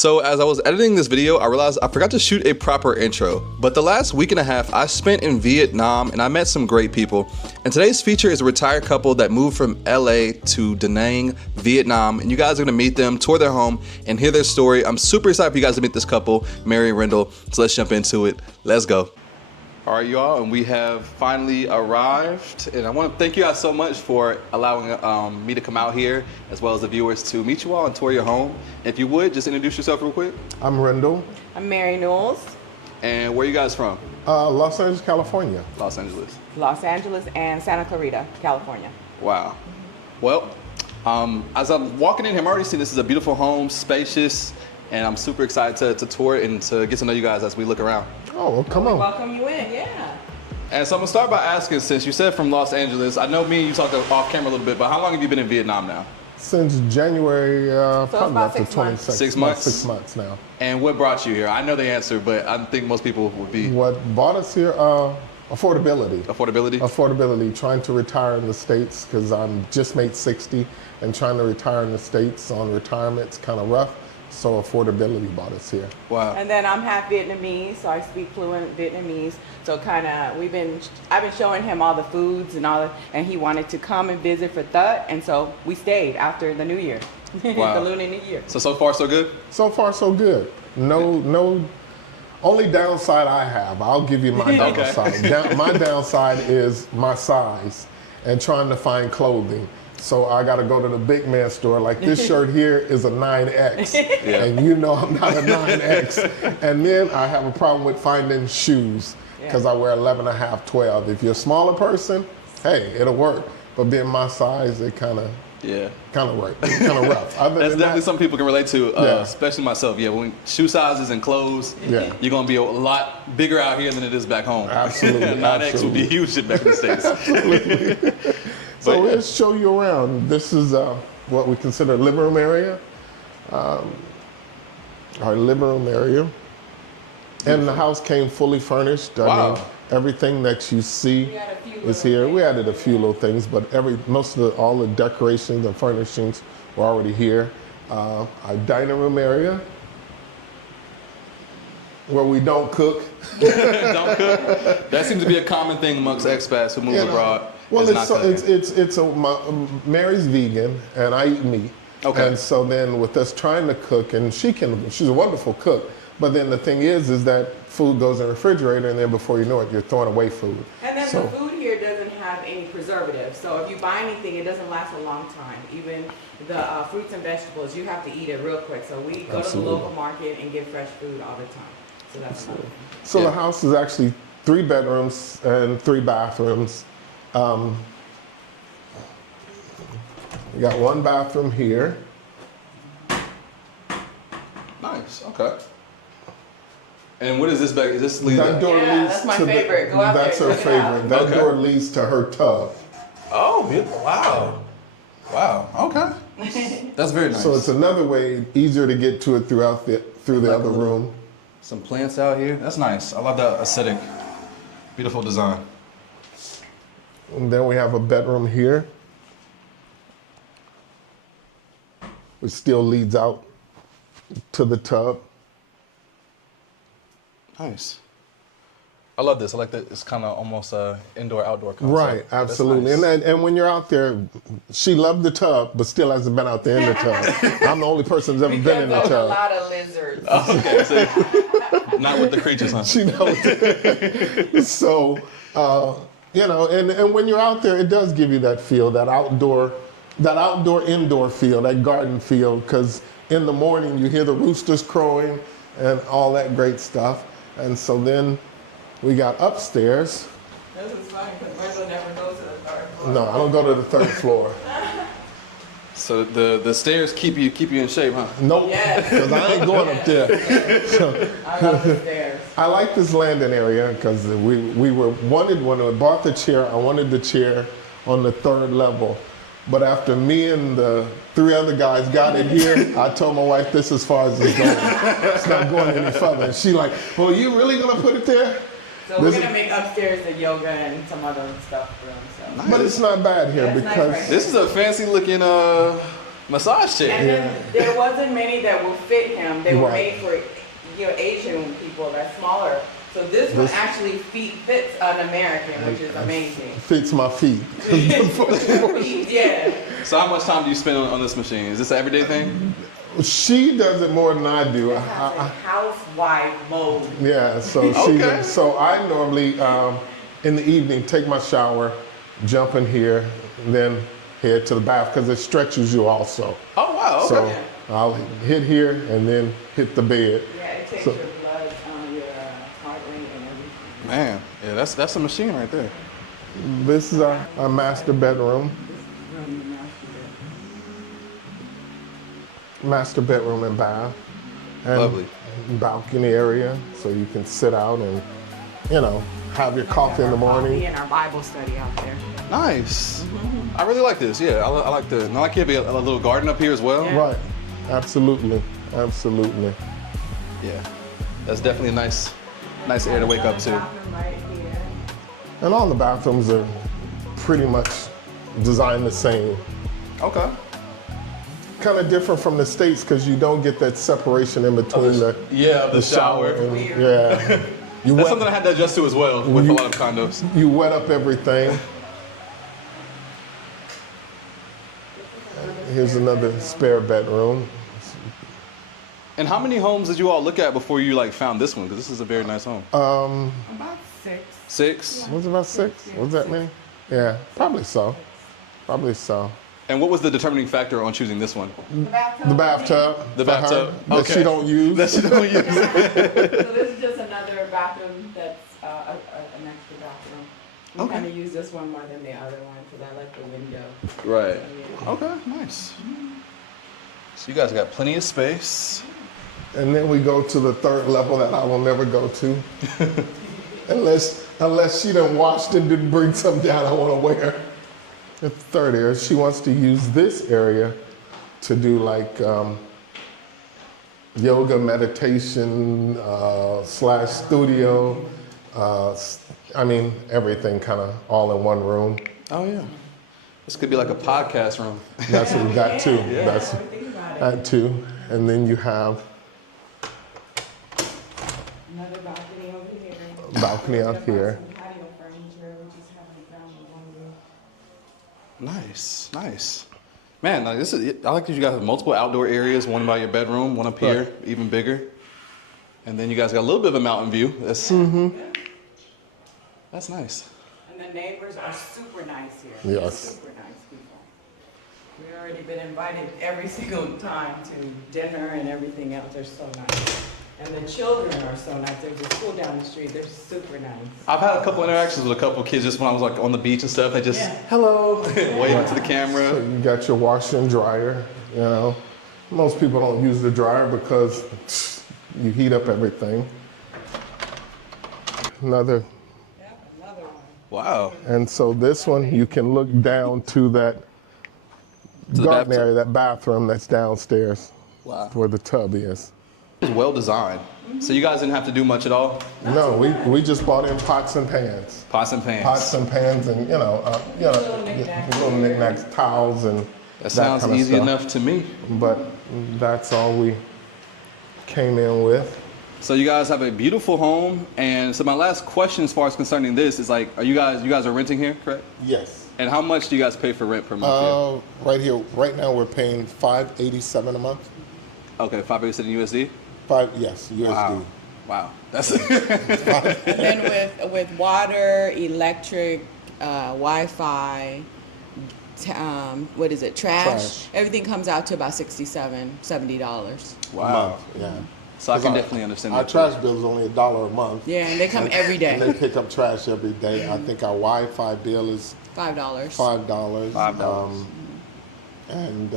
So as I was editing this video, I realized I forgot to shoot a proper intro. But the last week and a half I spent in Vietnam and I met some great people. And today's feature is a retired couple that moved from LA to Da Nang, Vietnam. And you guys are gonna meet them, tour their home, and hear their story. I'm super excited for you guys to meet this couple, Mary and Rendell. So let's jump into it. Let's go. All right, y'all, and we have finally arrived. And I want to thank you guys so much for allowing me to come out here, as well as the viewers, to meet you all and tour your home. If you would, just introduce yourself real quick. I'm Rendell. I'm Mary Knowles. And where are you guys from? Los Angeles, California. Los Angeles. Los Angeles and Santa Clarita, California. Wow. Well, as I'm walking in here, I'm already seeing this is a beautiful home, spacious, and I'm super excited to tour it and to get to know you guys as we look around. Oh, well, come on. Welcome you in, yeah. And so I'm gonna start by asking, since you said from Los Angeles, I know me and you talked off camera a little bit, but how long have you been in Vietnam now? Since January, probably about up to 6 months. 26. 6 months? 6 months now. And what brought you here? I know the answer, but I think most people would be What brought us here? Affordability. affordability. Affordability. Trying to retire in the States because I'm just made 60, and trying to retire in the States on retirement's kind of rough. So affordability brought us here. Wow. And then I'm half Vietnamese, so I speak fluent Vietnamese. So kind of, I've been showing him all the foods and all, and he wanted to come and visit for Thut, and so we stayed after the New Year, Wow. the Lunar New Year. So far so good? So far, so good. No. Only downside I have, I'll give you my downside. My downside is my size and trying to find clothing. So I got to go to the big man store. Like this shirt here is a 9X, Yeah. and you know I'm not a 9X. And then I have a problem with finding shoes because I wear 11 and a half, 12. If you're a smaller person, hey, it'll work. But being my size, it kind of work. It's kind of rough. Other That's than definitely that, something people can relate to, Yeah. especially myself. Yeah, when shoe sizes and clothes, Yeah. you're gonna be a lot bigger out here than it is back home. Absolutely, 9X would be huge shit back in the States. So But, let's show you around. This is what we consider a living room area. Our living room area. And the house came fully furnished. I Wow. mean, everything that you see We had a few is little here. We things. added a few little things, but all the decorations and furnishings were already here. Our dining room area, where we don't cook. don't cook. That seems to be a common thing amongst expats who move You know, abroad. Well, is not cooking. Mary's vegan and I eat meat. Okay. And so then with us trying to cook, and she's a wonderful cook, but then the thing is that food goes in the refrigerator, and then before you know it, you're throwing away food. And then So- the food here doesn't have any preservatives. So if you buy anything, it doesn't last a long time. Even the fruits and vegetables, you have to eat it real quick. So we go to Absolutely. the local market and get fresh food all the time. So that's another thing. So Yeah. the house is actually 3 bedrooms and 3 bathrooms. We got 1 bathroom here. Nice. Okay. And what is this back? Is this lead? That door Yeah, leads that's my to favorite. Go out there, that's her check it out. favorite. That Okay. door leads to her tub. Oh, beautiful. Wow. Wow. Okay. That's very nice. So it's another way easier to get to it through the other room. Some plants out here. That's nice. I love that aesthetic. Beautiful design. And then we have a bedroom here, which still leads out to the tub. Nice. I love this. I like that it's kind of almost a indoor-outdoor concept. Right, That's absolutely. nice. And when you're out there, she loved the tub, but still hasn't been out there in the tub. I'm the only person who's ever been in the There's a tub. lot of lizards. Okay, so not with the creatures, huh? She knows. So, and when you're out there, it does give you that feel, that outdoor indoor feel, that garden feel, because in the morning you hear the roosters crowing and all that great stuff. And so then we got upstairs. This is funny because Brenda never goes to the third floor. No, I don't go to the 3rd floor. So the stairs keep you in shape, huh? Nope, Yes. because I ain't going up there. So, I love the stairs. I like this landing area because when I bought the chair, I wanted the chair on the 3rd level. But after me and the 3 other guys got it here, I told my wife, this is as far as it's going. It's not going any further. And she like, well, you really gonna put it there? So we're gonna make upstairs the yoga and some other stuff room. So. But it's not bad here Yeah, it's nice because right This is a fancy looking Massage chair. And then there wasn't many that will fit him. They were Right. made for Asian people that's smaller. So this one actually fits an American, which is amazing. Fits my feet. Yeah. So how much time do you spend on this machine? Is this an everyday thing? She does it more than I do. It has a housewife mode. Yeah, so Okay. so I normally in the evening take my shower, jump in here, and then head to the bath because it stretches you also. Oh wow. So Okay. I'll hit here and then hit the bed. Yeah, it takes So- your blood, your heart rate and everything. Man, yeah, that's a machine right there. This is our master bedroom. Master bedroom and bath. And Lovely. balcony area so you can sit out and, have your coffee in the morning. And our Bible study out there. Nice. I really like this. Yeah, I like the. I like you have a little garden up here as well. Yeah. Right. Absolutely. Absolutely. Yeah, that's definitely a nice area to wake up to. Bathroom right here. And all the bathrooms are pretty much designed the same. Okay. Kind of different from the States because you don't get that separation in between the shower and, yeah. You That's wet, something I had to adjust to as well with a lot of condos. you wet up everything. Here's another spare bedroom. And how many homes did you all look at before you found this one? Because this is a very nice home. About 6. 6. Was it about 6? Was that many? Yeah, probably so. Probably so. And what was the determining factor on choosing this one? The bathtub. The for her bathtub. that Okay. she don't use. That you don't use. So this is just another bathroom that's an extra bathroom. We Okay. kind of use this one more than the other one because I like the window. Right. Yeah. Okay, nice. So you guys got plenty of space. And then we go to the third level that I will never go to. unless she done washed and didn't bring something down I want to wear. The third area, she wants to use this area to do yoga, meditation, / studio. Everything kind of all in one room. Oh yeah. This could be like a podcast room. That's what we got too. Yeah, That's think about it. that too. And then you have Another balcony over here. balcony out here. Some patio furniture, we just haven't found the one room. Nice, nice. Man, I like that you guys have multiple outdoor areas, one by your bedroom, one up here, Right. even bigger. And then you guys got a little bit of a mountain view. That's nice. And the neighbors are super nice here. Yes. Super nice people. We've already been invited every single time to dinner and everything else. They're so nice. And the children are so nice. There's a school down the street. They're super nice. I've had a couple interactions with a couple kids just when I was on the beach and stuff. They just, Yeah. hello, waving to the So camera. you got your washer and dryer, Most people don't use the dryer because you heat up everything. Another, Yeah, another one. Wow. and so this one, you can look down to that the garden bathtub. area, that bathroom that's downstairs Wow. where the tub is. It's well designed. So you guys didn't have to do much at all? No, we just bought in pots and pans. Pots and pans. Pots and pans and, Little knickknacks. little knickknacks, towels and That sounds kind of easy stuff. enough to me. But that's all we came in with. So you guys have a beautiful home, and so my last question as far as concerning this is are you guys are renting here, correct? Yes. And how much do you guys pay for rent per month? Right here, right now we're paying $587 a month. Here? Okay, 587 USD. Yes, USD. Wow, wow, that's And then with water, electric, Wi-Fi, what is it, trash? Everything comes out to about $70. wow. Yeah. So I can 'Cause definitely understand Our that. trash bill is only $1 a month. Yeah, and they come every And they day. pick up trash every day. I think our Wi-Fi bill is $5. $5. $5. And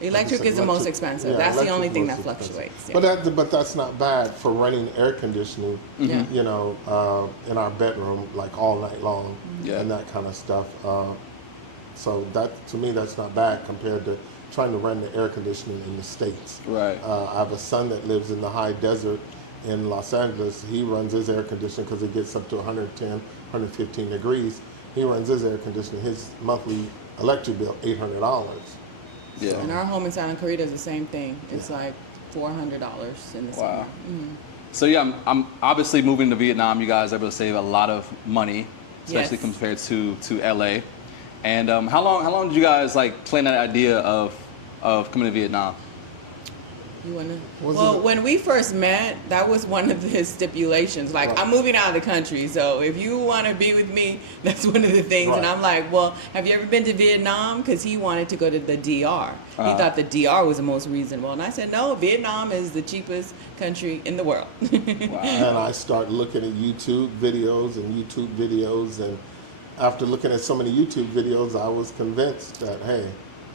Electric is the most expensive. yeah, That's the only electric thing most that expensive. fluctuates. Yeah. But that's not bad for running air conditioning. Yeah. In our bedroom like all night long, Yeah. and that kind of stuff. So that to me that's not bad compared to trying to run the air conditioning in the States. Right. I have a son that lives in the high desert in Los Angeles. He runs his air conditioning because it gets up to 110, 115 degrees. He runs his air conditioning. His monthly electric bill $800. Yeah. And our home in South Korea does the same thing. It's like $400 in the summer. Wow. So yeah, I'm obviously moving to Vietnam. You guys are able to save a lot of money, especially Yes. compared to LA. And how long did you guys like plan that idea of coming to Vietnam? You wanna? Was Well, it- when we first met, that was one of his stipulations. Like, Right. I'm moving out of the country, so if you want to be with me, that's one of the things. And Right. I'm like, well, have you ever been to Vietnam? Because he wanted to go to the DR. He Uh-huh. thought the DR was the most reasonable, and I said, no, Vietnam is the cheapest country in the world. Wow. And I started looking at YouTube videos, and after looking at so many YouTube videos, I was convinced that, hey,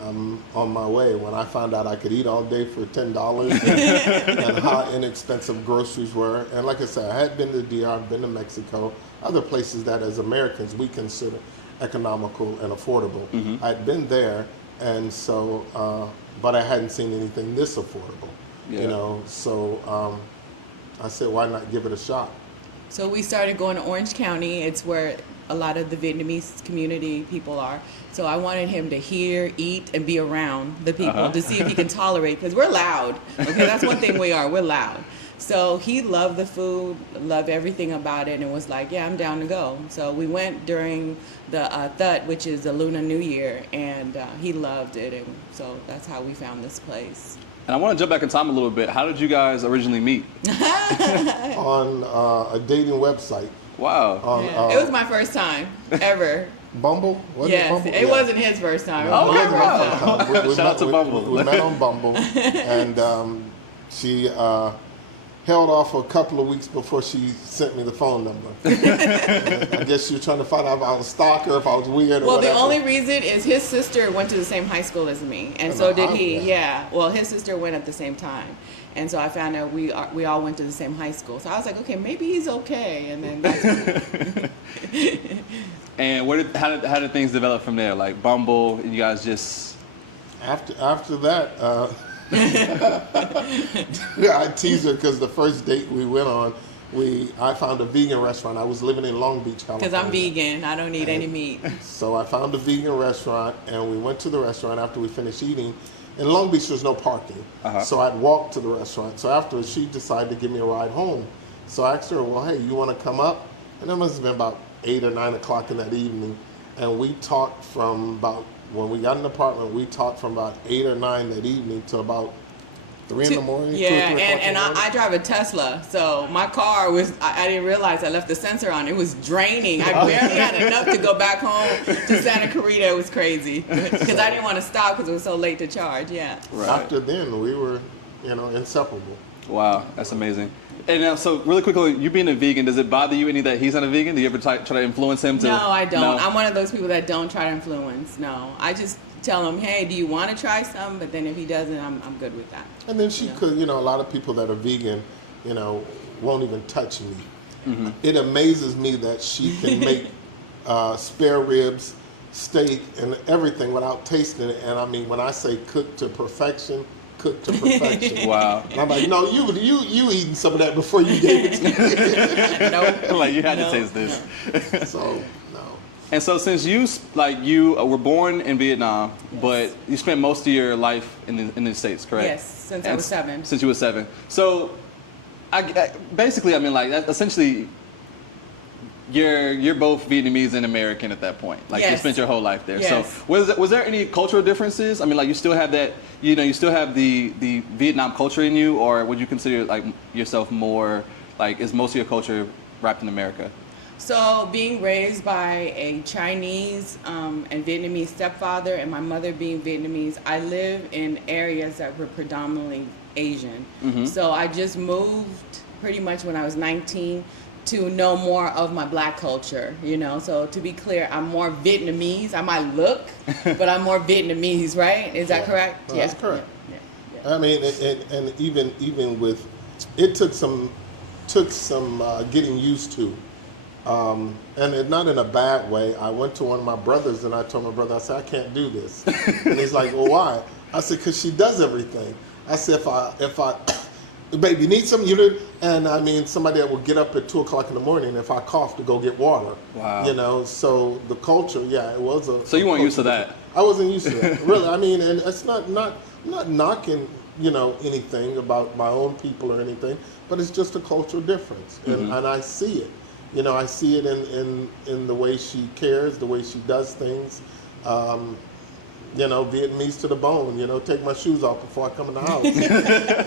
I'm on my way. When I found out I could eat all day for $10 and how inexpensive groceries were. And like I said, I had been to the DR, I've been to Mexico, other places that as Americans we consider economical and affordable. I'd been there, and so, but I hadn't seen anything this affordable. Yeah. You know, so I said, why not give it a shot? So we started going to Orange County. It's where a lot of the Vietnamese community people are. So I wanted him to hear, eat, and be around the people to see if he can tolerate, because we're loud. Okay, that's one thing we are. We're loud. So he loved the food, loved everything about it, and was like, yeah, I'm down to go. So we went during the Thut, which is the Lunar New Year, and he loved it. And so that's how we found this place. And I want to jump back in time a little bit. How did you guys originally meet? On a dating website. Wow. On Yeah. It was my first time ever. Bumble? Was Yes, Bumble? it Yeah. wasn't his first time. It Oh, was my okay, first wow. time. Shout out to Bumble. We met on Bumble, and she held off for a couple of weeks before she sent me the phone number. I guess she was trying to find out if I was a stalker, if I was weird, or Well, whatever. the only reason is his sister went to the same high school as me, and so did he. Yeah. Yeah. Well, his sister went at the same time, and so I found out we all went to the same high school. So I was like, okay, maybe he's okay. And then that's And how did things develop from there? Like Bumble, and you guys just After that, I teased her because the first date we went on, I found a vegan restaurant. I was living in Long Beach, California. because I'm vegan. I don't eat any meat. So I found a vegan restaurant, and we went to the restaurant after we finished eating. In Long Beach, there's no parking, so I'd walk to the restaurant. So after, she decided to give me a ride home. So I asked her, well, hey, you want to come up? And it must have been about 8 or 9 o'clock in that evening. And we talked from about, when we got in the apartment, we talked from about 8 or 9 that evening to about 3 in the morning. 2 or 3 Yeah, o'clock in and the morning. I drive a Tesla, so my car was, I didn't realize I left the sensor on. It was draining. I barely had enough to go back home to Santa Clarita. It was crazy because I didn't want to stop because it was so late to charge. Yeah. right. After then, we were, inseparable. Wow, that's amazing. And now, so really quickly, you being a vegan, does it bother you any that he's not a vegan? Do you ever try to influence him to? No, I don't. No? I'm one of those people that don't try to influence. No, I just tell him, hey, do you want to try some? But then if he doesn't, I'm good with that. And then she could, a lot of people that are vegan, won't even touch meat. Mm-hmm. It amazes me that she can make spare ribs, steak, and everything without tasting it. And I mean, when I say cook to perfection, cook to perfection. Wow. And I'm like, no, you eating some of that before you gave it to me. No. Like you had No, to taste this. So, no. And so since you were born in Vietnam, but you spent most of your life in the States, correct? Yes, since I And was 7. Since you were 7. So basically, I mean, like essentially, you're both Vietnamese and American at that point. Like you Yes. spent your whole life there. Yes. So was there any cultural differences? I mean, like you still have that, you still have the Vietnam culture in you, or would you consider like yourself more like, is most of your culture wrapped in America? So being raised by a Chinese and Vietnamese stepfather and my mother being Vietnamese, I live in areas that were predominantly Asian. So I just moved pretty much when I was 19 to know more of my black culture, So to be clear, I'm more Vietnamese. I might look, but I'm more Vietnamamese, right? Is that correct? No, that's correct. Yeah. I mean, and even with, it took some getting used to. And not in a bad way. I went to one of my brothers and I told my brother, I said, I can't do this. And he's like, well, why? I said, because she does everything. I said, baby, you need some? You did, and I mean, somebody that would get up at 2 o'clock in the morning if I coughed to go get water. Wow. You know, so the culture, yeah, it was a. So you weren't used to culture that? I wasn't used to that, really. I mean, and it's not I'm not knocking, you know, anything about my own people or anything, but it's just a cultural difference, and I see it. You know, I see it in the way she cares, the way she does things. You know, Vietnamese to the bone, you know, take my shoes off before I come in the house.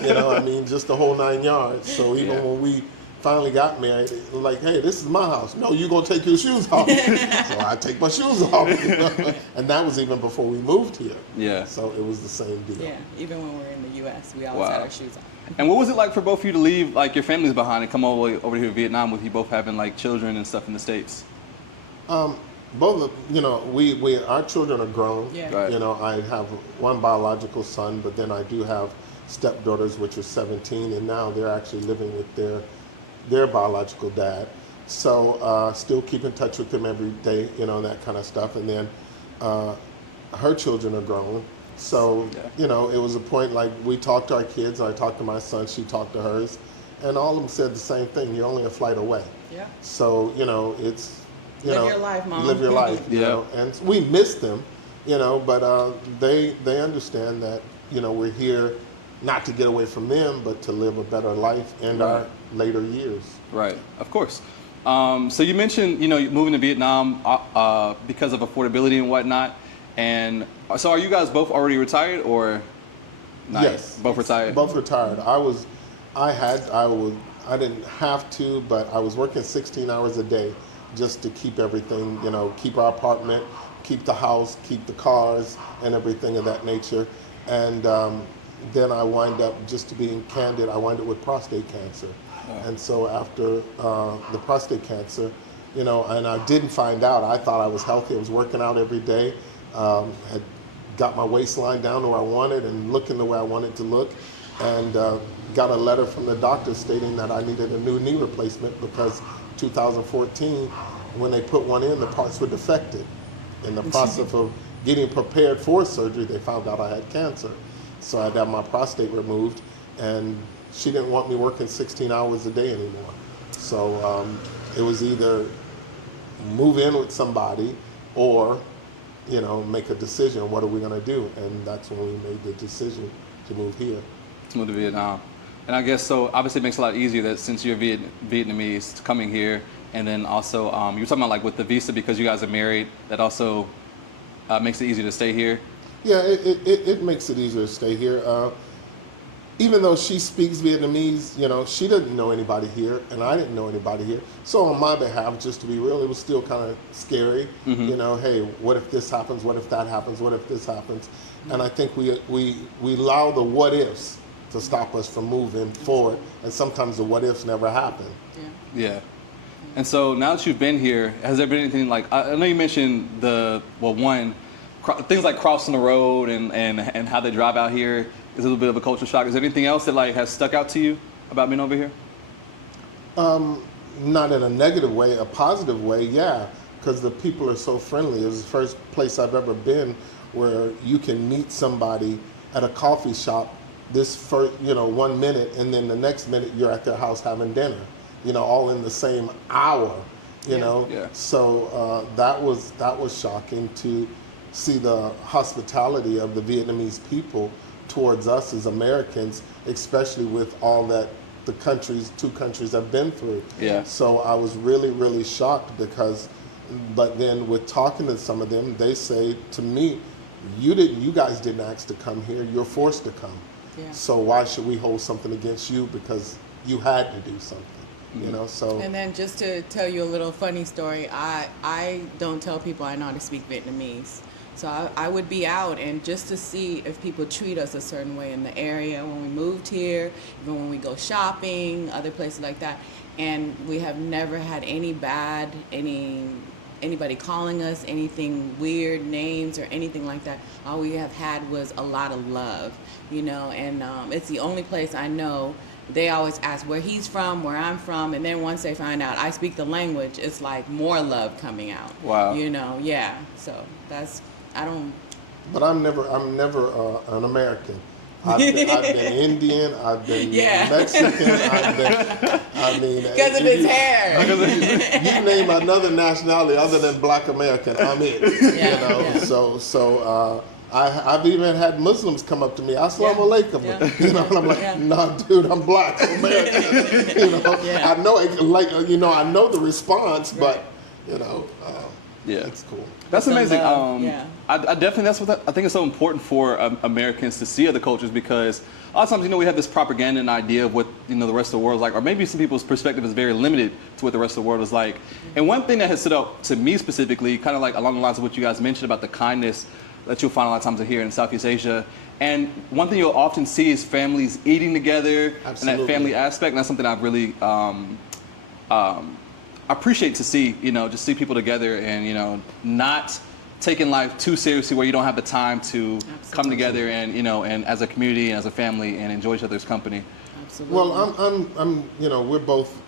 You know, I mean, just the whole 9 yards. So even when we finally got married, like, hey, this is my house. No, you're going to take your shoes off. So I take my shoes off. You know? And that was even before we moved here. Yeah. So it was the same deal. Yeah, even when we were in the U.S., we always had our shoes on. And what was it like for both of you to leave, like, your families behind and come all the way over here to Vietnam with you both having, like, children and stuff in the States? Both of, you know, our children are grown. Yeah. Right. You know, I have one biological son, but then I do have stepdaughters, which are 17, and now they're actually living with their biological dad. So still keep in touch with them every day, you know, that kind of stuff. And then her children are grown. So, you know, it was a point like we talked to our kids, I talked to my son, she talked to hers, and all of them said the same thing, you're only a flight away. Yeah. So, you know, it's, you Live know, your life, Mom. live your life, you know, and we miss them, you know, but they understand that, you know, we're here not to get away from them, but to live a better life in our later years. Right, of course. So you mentioned, you know, moving to Vietnam because of affordability and whatnot. And so are you guys both already retired or not? Yes. Both retired? Both retired. I didn't have to, but I was working 16 hours a day just to keep everything, you know, keep our apartment, keep the house, keep the cars and everything of that nature. And then I wind up, just to being candid, I wind up with prostate cancer. And so after the prostate cancer, you know, and I didn't find out, I thought I was healthy. I was working out every day, had got my waistline down to where I wanted and looking the way I wanted to look, and got a letter from the doctor stating that I needed a new knee replacement because 2014, when they put one in, the parts were defective. In the process of getting prepared for surgery, they found out I had cancer. So I had to have my prostate removed, and she didn't want me working 16 hours a day anymore. So it was either move in with somebody or, you know, make a decision, what are we gonna do? And that's when we made the decision to move here. To move to Vietnam. And I guess so obviously it makes it a lot easier that since you're Vietnamese coming here, and then also you were talking about like with the visa because you guys are married, that also makes it easier to stay here. Yeah, it makes it easier to stay here. Even though she speaks Vietnamese, you know, she didn't know anybody here, and I didn't know anybody here. So on my behalf, just to be real, it was still kind of scary. You know, hey, what if this happens? What if that happens? What if this happens? And I think we allow the what ifs to stop us from moving forward, and sometimes the what ifs never happen. Yeah. And so now that you've been here, has there been anything like, I know you mentioned things like crossing the road and how they drive out here is a little bit of a culture shock. Is there anything else that like has stuck out to you about being over here? Not in a negative way, a positive way, yeah, because the people are so friendly. It was the first place I've ever been where you can meet somebody at a coffee shop this first, 1 minute, and then the next minute you're at their house having dinner, all in the same hour, you know. Yeah. So that was shocking to see the hospitality of the Vietnamese people towards us as Americans, especially with all that the two countries have been through. Yeah. So I was really, really shocked but then with talking to some of them, they say to me, you guys didn't ask to come here, you're forced to come. Yeah. So why should we hold something against you because you had to do something, so. And then just to tell you a little funny story, I don't tell people I know how to speak Vietnamese. So I would be out and just to see if people treat us a certain way in the area when we moved here, even when we go shopping, other places like that. And we have never had anybody calling us anything weird names or anything like that. All we have had was a lot of love, and it's the only place I know. They always ask where he's from, where I'm from, and then once they find out I speak the language, it's like more love coming out. Wow. Yeah. So but I'm never an American. I've been Indian, I've been Yeah. Mexican, Because of his hair. you name another nationality other than Black American, I'm in. Yeah. So I've even had Muslims come up to me, Assalamu alaikum. Yeah. You know, and I'm like, nah, dude, I'm Black American. Yeah. I know, I know the response, but it's cool. That's The amazing. love, yeah. I definitely, I think it's so important for Americans to see other cultures, because a lot of times, we have this propaganda and idea of what, the rest of the world is like, or maybe some people's perspective is very limited to what the rest of the world is like. And one thing that has stood out to me specifically, kind of like along the lines of what you guys mentioned about the kindness that you'll find a lot of times here in Southeast Asia. And one thing you'll often see is families eating together. Absolutely. And that family aspect. And that's something I've really appreciate to see, just see people together and, not taking life too seriously, where you don't have the time to come together and, and as a community and as a family and enjoy each other's company. Absolutely. Well, I'm we're both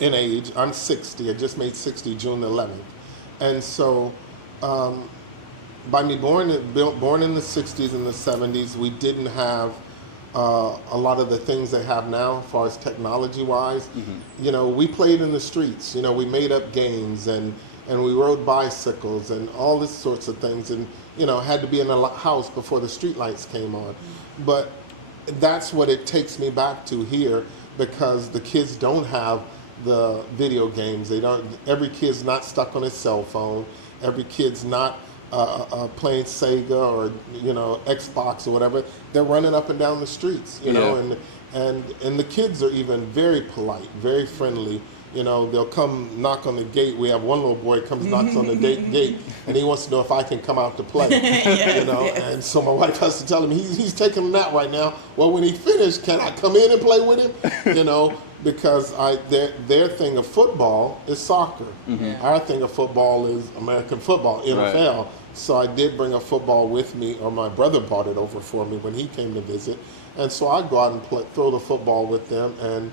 in age. I'm 60. I just made 60 June 11th. And so, by me born in the 60s and the 70s, we didn't have a lot of the things they have now as far as technology-wise. Mm-hmm. We played in the streets. We made up games and we rode bicycles and all this sorts of things, and had to be in a house before the street lights came on. Mm-hmm. But that's what it takes me back to here, because the kids don't have the video games. They don't. Every kid's not stuck on his cell phone. Every kid's not playing Sega or Xbox or whatever. They're running up and down the streets, and the kids are even very polite, very friendly. They'll come knock on the gate. We have one little boy comes knocks on the gate, and he wants to know if I can come out to play. And so my wife has to tell him he's taking a nap right now. Well, when he finished, can I come in and play with him? Because their thing of football is soccer. Mm-hmm. Our thing of football is American football, NFL. Right. So I did bring a football with me, or my brother brought it over for me when he came to visit. And so I go out and throw the football with them, and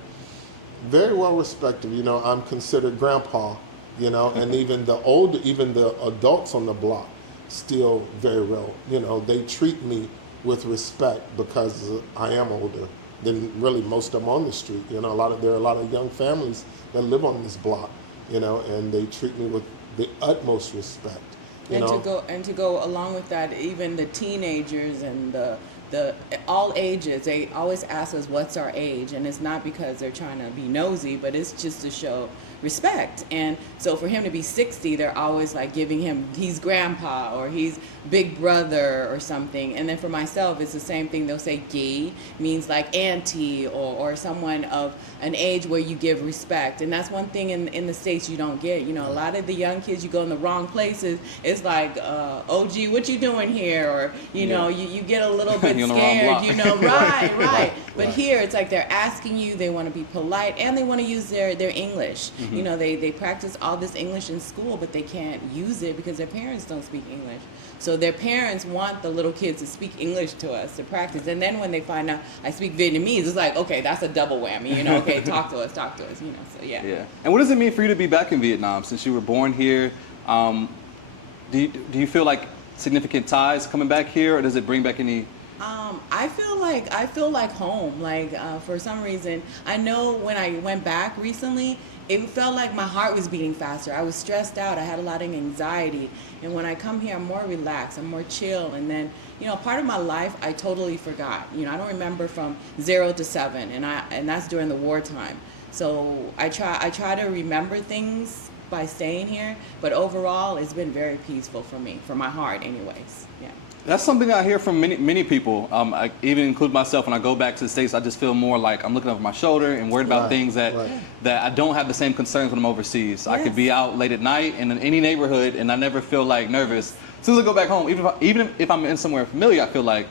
very well respected. I'm considered grandpa, and even the adults on the block still very well. They treat me with respect because I am older than really most of them on the street. There are a lot of young families that live on this block, and they treat me with the utmost respect. To go along with that, even the teenagers and the all ages, they always ask us what's our age, and it's not because they're trying to be nosy, but it's just to show respect. And so for him to be 60, they're always like giving him, he's grandpa or he's big brother or something. And then for myself, it's the same thing. They'll say gi means like auntie or someone of an age where you give respect. And that's one thing in the States you don't get. A lot of the young kids, you go in the wrong places, it's like, OG, what you doing here? Or, you get a little bit scared, right. But here it's like they're asking you, they want to be polite, and they want to use their English. Mm-hmm. They practice all this English in school, but they can't use it because their parents don't speak English. So their parents want the little kids to speak English to us, to practice. And then when they find out I speak Vietnamese, it's like, okay, that's a double whammy, okay, talk to us, so yeah. Yeah. And what does it mean for you to be back in Vietnam since you were born here? Do you feel like significant ties coming back here, or does it bring back any? I feel like home. For some reason, I know when I went back recently, it felt like my heart was beating faster. I was stressed out. I had a lot of anxiety. And when I come here, I'm more relaxed. I'm more chill. And then, part of my life, I totally forgot. I don't remember from 0 to 7, and that's during the wartime. So I try to remember things by staying here. But overall, it's been very peaceful for me, for my heart, anyways. Yeah. That's something I hear from many people. I even include myself. When I go back to the States, I just feel more like I'm looking over my shoulder and worried about things that I don't have the same concerns when I'm overseas. Yes. I could be out late at night in any neighborhood, and I never feel like nervous. As soon as I go back home, even if I'm in somewhere familiar, I feel like,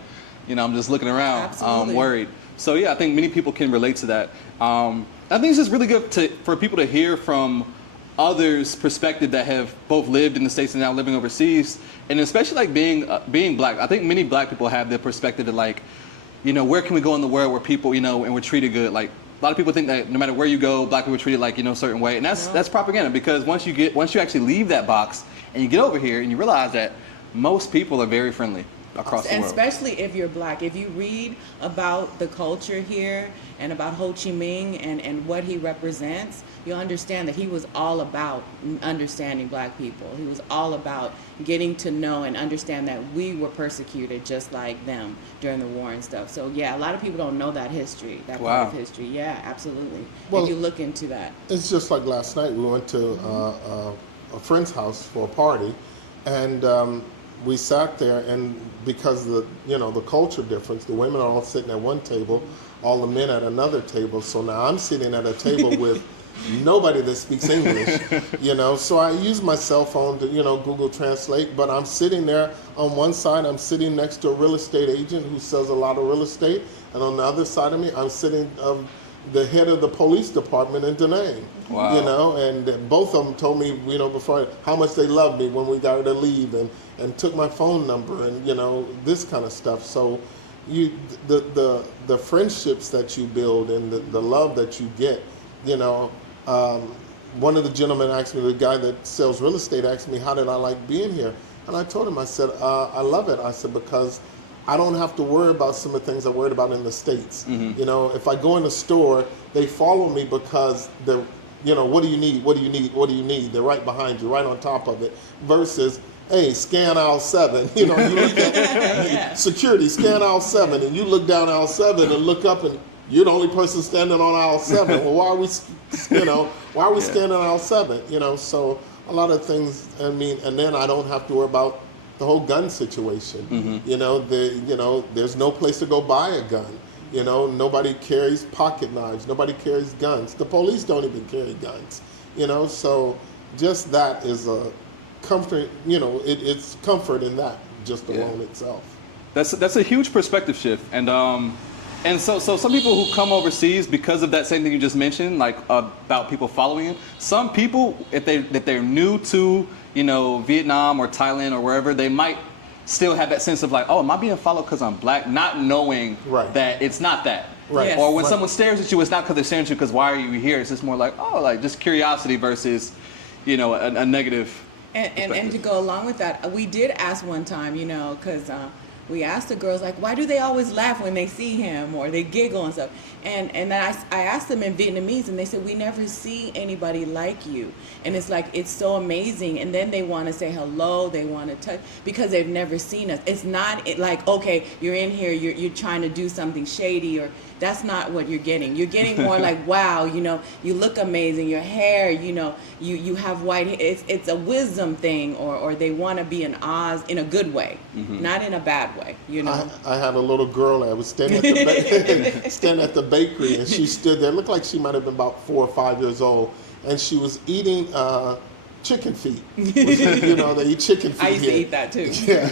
I'm just looking around, worried. So yeah, I think many people can relate to that. I think it's just really good for people to hear from others' perspective that have both lived in the States and now living overseas, and especially like being black. I think many black people have the perspective that where can we go in the world where people, and we're treated good. Like a lot of people think that no matter where you go, black people are treated like a certain way, and that's propaganda, because once you actually leave that box and you get over here and you realize that most people are very friendly. across the And world. especially if you're black. If you read about the culture here and about Ho Chi Minh and what he represents, you'll understand that he was all about understanding black people. He was all about getting to know and understand that we were persecuted just like them during the war and stuff. So yeah, a lot of people don't know that history, that part of history. Yeah, absolutely. Well, if you look into that. It's just like last night. We went to a friend's house for a party, and we sat there. And because of the culture difference, the women are all sitting at one table, all the men at another table. So now I'm sitting at a table with nobody that speaks English, So I use my cell phone to Google Translate. But I'm sitting there on one side. I'm sitting next to a real estate agent who sells a lot of real estate, and on the other side of me, I'm sitting the head of the police department in Da Nang. Wow. And both of them told me, before how much they loved me when we got to leave, and took my phone number, and this kind of stuff. So the friendships that you build and the love that you get, one of the gentlemen asked me, the guy that sells real estate asked me, how did I like being here? And I told him, I said, I love it. I said, because I don't have to worry about some of the things I worried about in the States. If I go in the store, they follow me because they're, what do you need? What do you need? What do you need? They're right behind you, right on top of it. Versus, hey, scan aisle 7. You look at security, scan aisle 7, and you look down aisle 7 and look up, and you're the only person standing on aisle 7. Well, why are we scanning aisle 7? So a lot of things. And then I don't have to worry about the whole gun situation. There's no place to go buy a gun. Nobody carries pocket knives. Nobody carries guns. The police don't even carry guns. So just that is a comfort. It's comfort in that just alone itself. That's a huge perspective shift, and so some people who come overseas because of that same thing you just mentioned, like about people following you. Some people, if they're new to Vietnam or Thailand or wherever, they might still have that sense of like, oh, am I being followed because I'm black? Not knowing that it's not that. Right. Yes. Or when someone stares at you, it's not because they're staring at you because why are you here? It's just more like, oh, like just curiosity versus, a negative. And to go along with that, we did ask one time, because we asked the girls, like, why do they always laugh when they see him, or they giggle and stuff? And then I asked them in Vietnamese, and they said, we never see anybody like you. And it's like, it's so amazing. And then they want to say hello, they want to touch, because they've never seen us. It's not like, okay, you're in here, you're trying to do something shady, or that's not what you're getting. You're getting more like, wow, you look amazing, your hair, you have white hair. It's a wisdom thing, or they want to be in Oz in a good way, not in a bad way, I had a little girl that was standing at the bakery, and she stood there. Looked like she might have been about 4 or 5 years old, and she was eating chicken feet. They eat chicken feet. I used to eat that too. Yeah.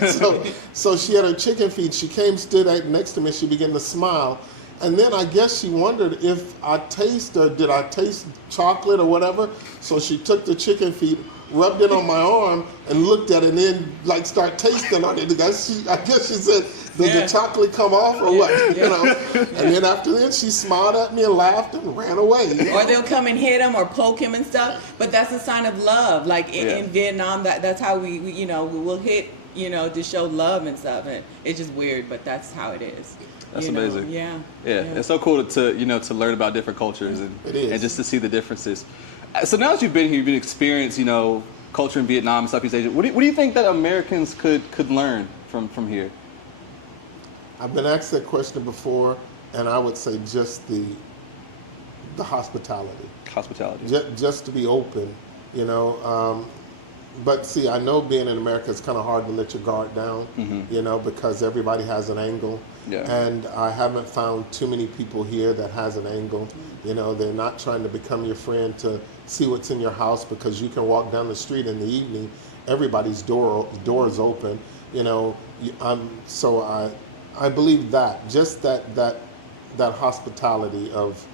So she had her chicken feet. She came, stood right next to me. She began to smile. And then I guess she wondered if did I taste chocolate or whatever? So she took the chicken feet, rubbed it on my arm, and looked at it, and then like start tasting on it. I guess she said, did the chocolate come off or what? And then after that, she smiled at me and laughed and ran away. Or they'll come and hit him or poke him and stuff. But that's a sign of love. Like in Vietnam, that's how we will hit, to show love and stuff. And it's just weird, but that's how it is. That's amazing. Yeah. It's so cool to learn about different cultures and just to see the differences. So now that you've been here, you've experienced culture in Vietnam and Southeast Asia. What do you think that Americans could learn from here? I've been asked that question before, and I would say just the hospitality. Hospitality. Just to be open, But see, I know being in America, it's kind of hard to let your guard down, because everybody has an angle. Yeah. And I haven't found too many people here that has an angle. They're not trying to become your friend to see what's in your house, because you can walk down the street in the evening, everybody's door is open. I believe that just that hospitality of,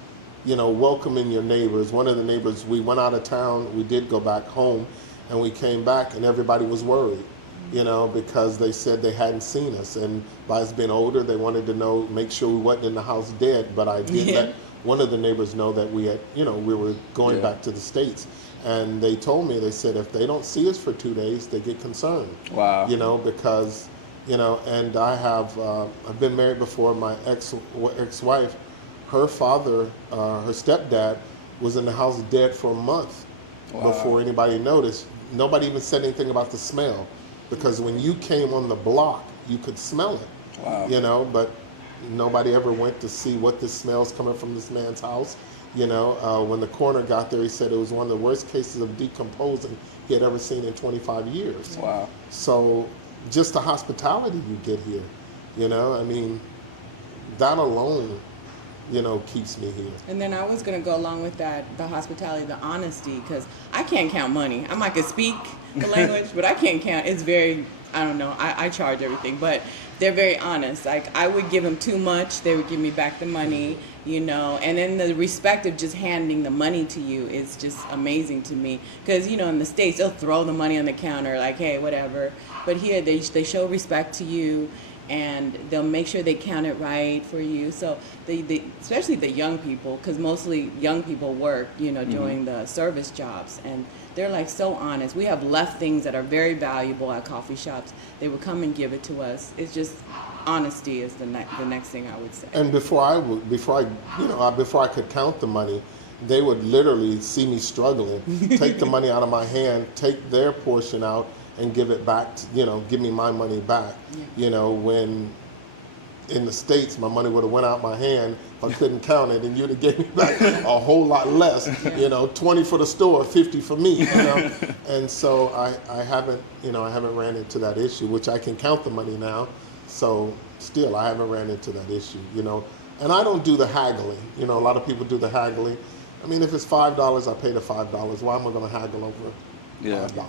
welcoming your neighbors. One of the neighbors, we went out of town, we did go back home, and we came back and everybody was worried, because they said they hadn't seen us. And by us being older, they wanted to make sure we wasn't in the house dead. But I did let one of the neighbors know that we had, we were going back to the States. And they told me, they said, if they don't see us for 2 days, they get concerned. Wow. Because, you know. And I've been married before. My ex-wife, her father, her stepdad, was in the house dead for a month before anybody noticed. Nobody even said anything about the smell, because when you came on the block, you could smell it. Wow. You know, but nobody ever went to see what the smell's coming from this man's house. You know, when the coroner got there, he said it was one of the worst cases of decomposing he had ever seen in 25 years. Wow. So just the hospitality you get here, you know, I mean, that alone, you know, keeps me here. And then I was going to go along with that, the hospitality, the honesty, because I can't count money. I can speak the language, but I can't count. It's very, I don't know, I charge everything, but they're very honest. Like, I would give them too much, they would give me back the money, you know, and then the respect of just handing the money to you is just amazing to me. Because, you know, in the States, they'll throw the money on the counter, like, hey, whatever. But here, they show respect to you, and they'll make sure they count it right for you. So they especially the young people, because mostly young people work, you know, doing the service jobs, and they're like so honest. We have left things that are very valuable at coffee shops. They would come and give it to us. It's just honesty is the next thing I would say. And before I could count the money, they would literally see me struggling, take the money out of my hand, take their portion out, and give it back, give me my money back. Yeah. You know, when in the States, my money would have went out my hand if I couldn't count it, and you'd have gave me back a whole lot less. Yeah. You know, 20 for the store, 50 for me. You know, and so I haven't ran into that issue, which I can count the money now. So still, I haven't ran into that issue. You know, and I don't do the haggling. You know, a lot of people do the haggling. I mean, if it's $5, I pay the $5. Why am I going to haggle over $5?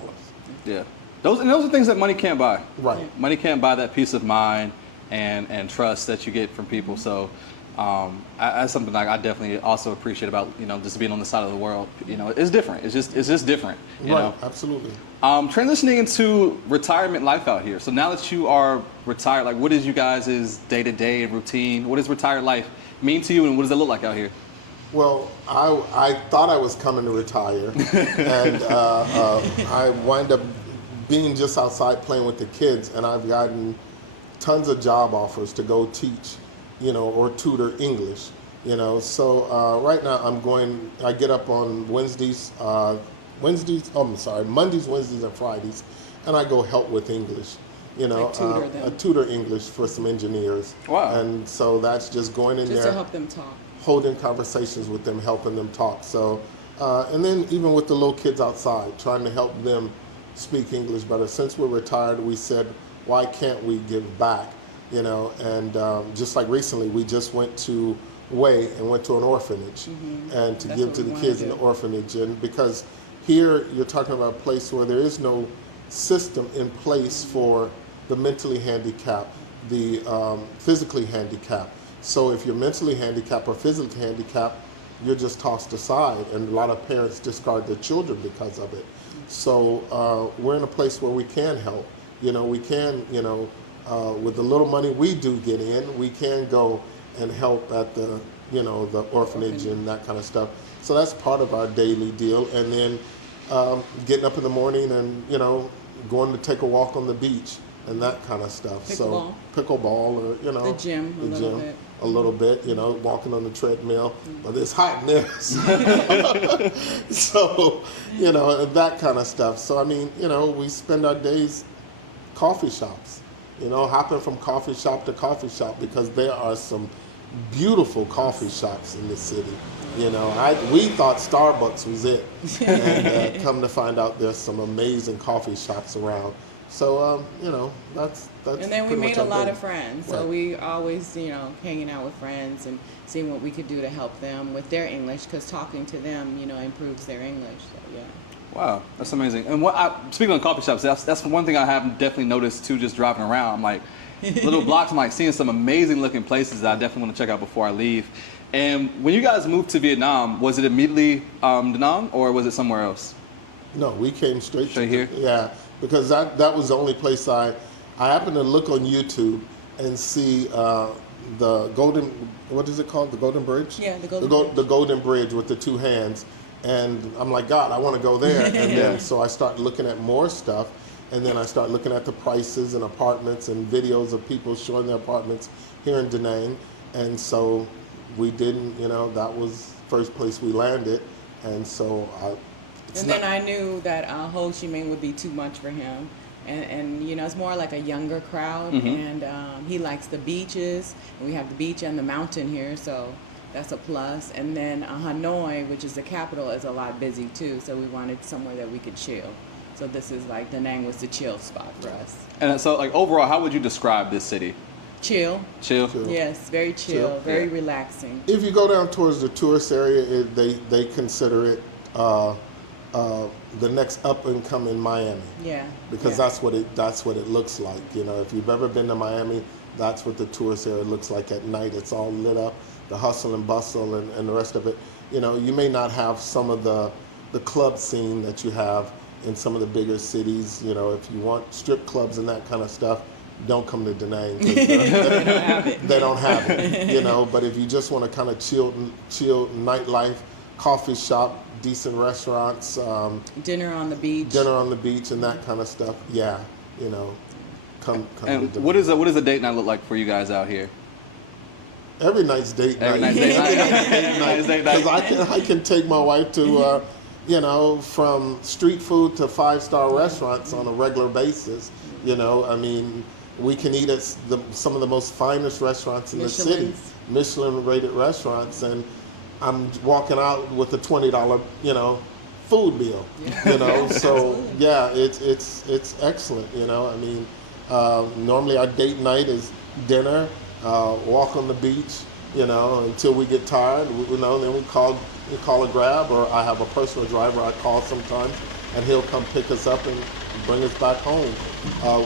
Yeah. Those are things that money can't buy. Right. Money can't buy that peace of mind and trust that you get from people. So that's something like I definitely also appreciate about, you know, just being on the side of the world. You know, it's different. It's just different. You know? Absolutely. Transitioning into retirement life out here. So now that you are retired, like, what is you guys' day-to-day routine? What does retired life mean to you, and what does it look like out here? Well, I thought I was coming to retire, and I wind up being just outside playing with the kids, and I've gotten tons of job offers to go teach, you know, or tutor English, you know. So right now I get up on Mondays, Wednesdays, and Fridays, and I go help with English, you know. I tutor English for some engineers. Wow. And so that's just going in just there. to help them talk. Holding conversations with them, helping them talk. So, and then even with the little kids outside, trying to help them speak English better. Since we're retired, we said, why can't we give back? You know, and just like recently, we just went to Way and went to an orphanage, and to give to the kids in the orphanage. And because here you're talking about a place where there is no system in place for the mentally handicapped, the physically handicapped. So if you're mentally handicapped or physically handicapped, you're just tossed aside, and a lot of parents discard their children because of it. So we're in a place where we can help. You know, we can, you know, with the little money we do get in, we can go and help at the, you know, the orphanage and that kind of stuff. So that's part of our daily deal. And then getting up in the morning and, you know, going to take a walk on the beach and that kind of stuff. Pickleball. So pickleball, or, you know, The gym a little bit, you know, walking on the treadmill, but it's hot in there. So, you know, that kind of stuff. So, I mean, you know, we spend our days coffee shops, you know, hopping from coffee shop to coffee shop, because there are some beautiful coffee shops in this city. You know, we thought Starbucks was it, and come to find out there's some amazing coffee shops around. So, you know, that's and then we made a lot of friends. Right. So we always, you know, hanging out with friends and seeing what we could do to help them with their English, because talking to them, you know, improves their English. So, yeah. Wow, that's amazing. And speaking of coffee shops, that's one thing I have definitely noticed too, just driving around. I'm like, little blocks, I'm like seeing some amazing looking places that I definitely want to check out before I leave. And when you guys moved to Vietnam, was it immediately Da Nang, or was it somewhere else? No, we came straight here? Yeah, because that was the only place I happened to look on YouTube and see the Golden, what is it called? The Golden Bridge? Yeah, the Golden Bridge. The Golden Bridge with the two hands. And I'm like, God, I want to go there. And then so I started looking at more stuff. And then I start looking at the prices and apartments and videos of people showing their apartments here in Da Nang. And so we didn't, that was first place we landed. And so then I knew that Ho Chi Minh would be too much for him. And it's more like a younger crowd. And he likes the beaches. And we have the beach and the mountain here, so that's a plus. And then Hanoi, which is the capital, is a lot busy too. So we wanted somewhere that we could chill. So this is like Da Nang was the chill spot for us. And so, like, overall, how would you describe this city? Chill. Chill. Yes, very chill, very relaxing. If you go down towards the tourist area, they consider it the next up and coming Miami. Yeah. Because that's what it looks like. If you've ever been to Miami, that's what the tourist area looks like at night. It's all lit up, the hustle and bustle and the rest of it. You may not have some of the club scene that you have in some of the bigger cities. If you want strip clubs and that kind of stuff, don't come to Da Nang. They don't have it. But if you just want to kind of chill nightlife, coffee shop, decent restaurants, dinner on the beach, and that kind of stuff. Yeah, come. And what does a date night look like for you guys out here? Every night's date night. Every night's date night. Because I can take my wife to, from street food to 5-star restaurants on a regular basis. We can eat at some of the most finest restaurants in the city, Michelin-rated restaurants, and I'm walking out with a $20, food bill. So yeah, it's excellent. Normally our date night is dinner, walk on the beach, until we get tired. Then we call a Grab, or I have a personal driver I call sometimes, and he'll come pick us up and bring us back home.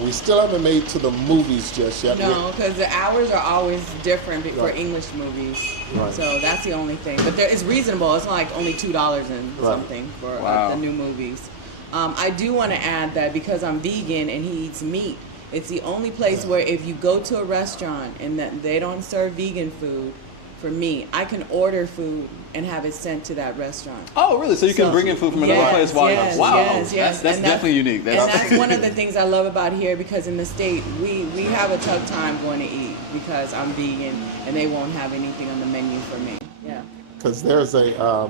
We still haven't made to the movies just yet. No, because the hours are always different for English movies. Right. So that's the only thing. But it's reasonable. It's not like only $2 and something for the new movies. I do want to add that because I'm vegan and he eats meat, it's the only place where if you go to a restaurant and that they don't serve vegan food, for me, I can order food and have it sent to that restaurant. Oh, really? So you can bring in food from another place while yes, wow. Yes. That's definitely unique. That's one of the things I love about here, because in the state we have a tough time going to eat because I'm vegan and they won't have anything on the menu for me. Yeah. Because there's a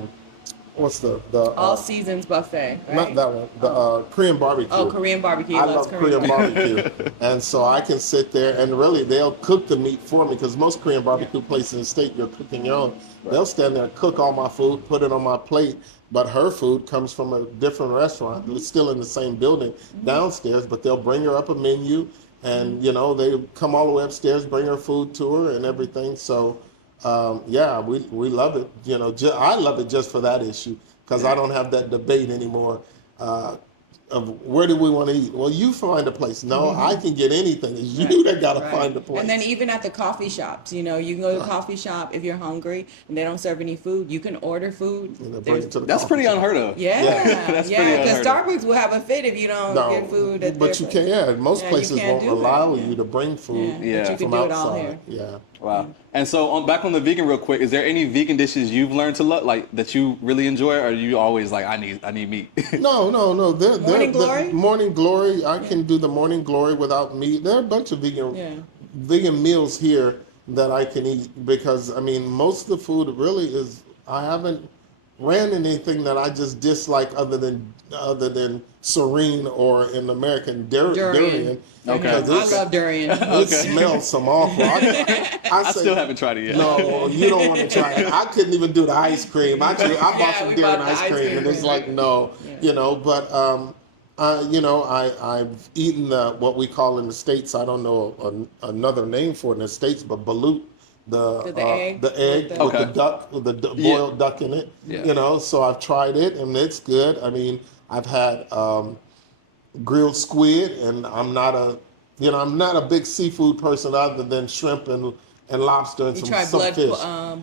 what's the All Seasons buffet, right? Not that one. The Korean barbecue. Oh, Korean barbecue. I love Korean barbecue, and so I can sit there and really they'll cook the meat for me, because most Korean barbecue places in the state you're cooking your own. They'll stand there and cook all my food, put it on my plate, but her food comes from a different restaurant. It's still in the same building downstairs, but they'll bring her up a menu, and they come all the way upstairs, bring her food to her and everything. So. We love it. I love it just for that issue, because I don't have that debate anymore of where do we want to eat. Well, you find a place. No, I can get anything. It's you that got to find a place. And then even at the coffee shops, you can go to a coffee shop if you're hungry and they don't serve any food. You can order food. That's pretty unheard of. Yeah, because Starbucks will have a fit if you don't get food. But you can't. Yeah, most places won't allow you to bring food but you can from do outside. It all here. Yeah. Wow. And so back on the vegan real quick, is there any vegan dishes you've learned to love, like that you really enjoy, or are you always like I need meat? No. Morning Glory? Morning Glory. I can do the Morning Glory without meat. There are a bunch of vegan meals here that I can eat, because most of the food really is, I haven't ran anything that I just dislike other than Serene or in American durian. Okay. I love durian. It smells some awful. I still haven't tried it yet. No, you don't want to try it. I couldn't even do the ice cream. I bought some durian ice cream, and it's like no, But I've eaten what we call in the States. I don't know another name for it in the States, but balut. The egg with the duck, with the boiled duck in it. Yeah. So I've tried it and it's good. I've had grilled squid, and I'm not a big seafood person other than shrimp and lobster and some fish.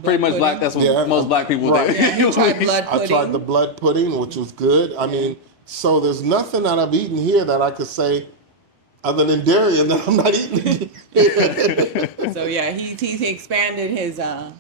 Pretty much black. That's what most black people do. Yeah, you tried blood pudding. I tried the blood pudding, which was good. So there's nothing that I've eaten here that I could say, other than durian, that I'm not eating. So yeah, he expanded his.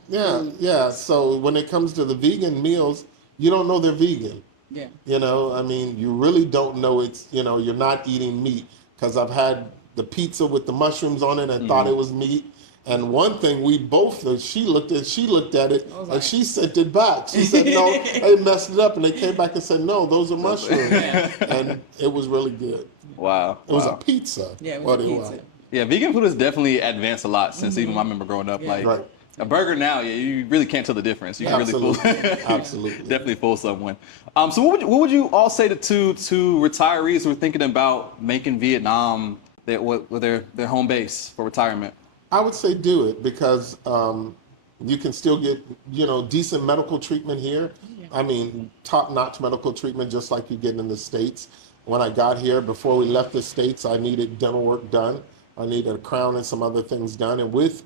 Yeah. So when it comes to the vegan meals, you don't know they're vegan. Yeah. You know, I mean, you really don't know it's, you know, you're not eating meat, because I've had the pizza with the mushrooms on it and thought it was meat. And one thing we both, she looked at it I was and like- she sent it back. She said, no, they messed it up. And they came back and said, no, those are mushrooms. Yeah. And it was really good. Wow. It was a wow. pizza. Yeah, it was what a it pizza. Yeah, vegan food has definitely advanced a lot since even I remember growing up. Yeah. Like Right. a burger now, yeah, you really can't tell the difference. You can really fool, Absolutely. Absolutely. definitely fool someone. So what would you all say to retirees who are thinking about making Vietnam their home base for retirement? I would say do it, because you can still get, you know, decent medical treatment here. I mean, top-notch medical treatment, just like you get in the States. When I got here, before we left the States, I needed dental work done. I needed a crown and some other things done. And with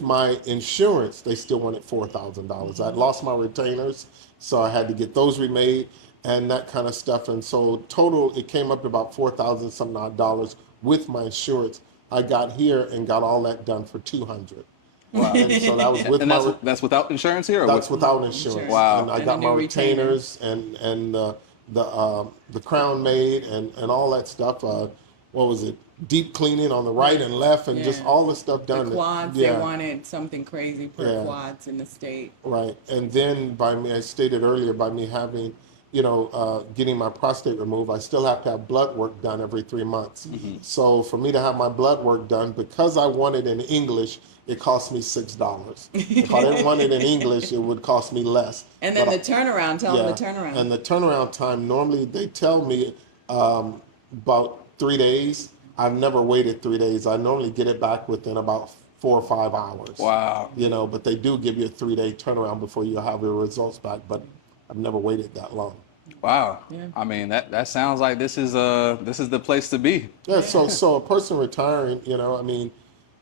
my insurance, they still wanted $4,000. I'd lost my retainers, so I had to get those remade and that kind of stuff. And so total, it came up to about 4,000 something odd dollars with my insurance. I got here and got all that done for 200. Wow. And so that was with And my that's without insurance here? Or that's with, without insurance. Wow. And I And got a my new retainer. retainers and the crown made and all that stuff. What was it? Deep cleaning on the right and left, and just Yeah. all the stuff done. The quads, Yeah. they wanted something crazy per Yeah. quads in the state. Right, and then by me, I stated earlier, by me having, you know, getting my prostate removed, I still have to have blood work done every 3 months. So for me to have my blood work done, because I want it in English, it cost me $6. If I didn't want it in English, it would cost me less. And then But the turnaround, tell them the turnaround. And the turnaround time, normally they tell me about 3 days. I've never waited 3 days. I normally get it back within about 4 or 5 hours. Wow. You know, but they do give you a 3-day turnaround before you have your results back. But I've never waited that long. Wow. Yeah. I mean, that sounds like this is the place to be. Yeah. So a person retiring, you know, I mean,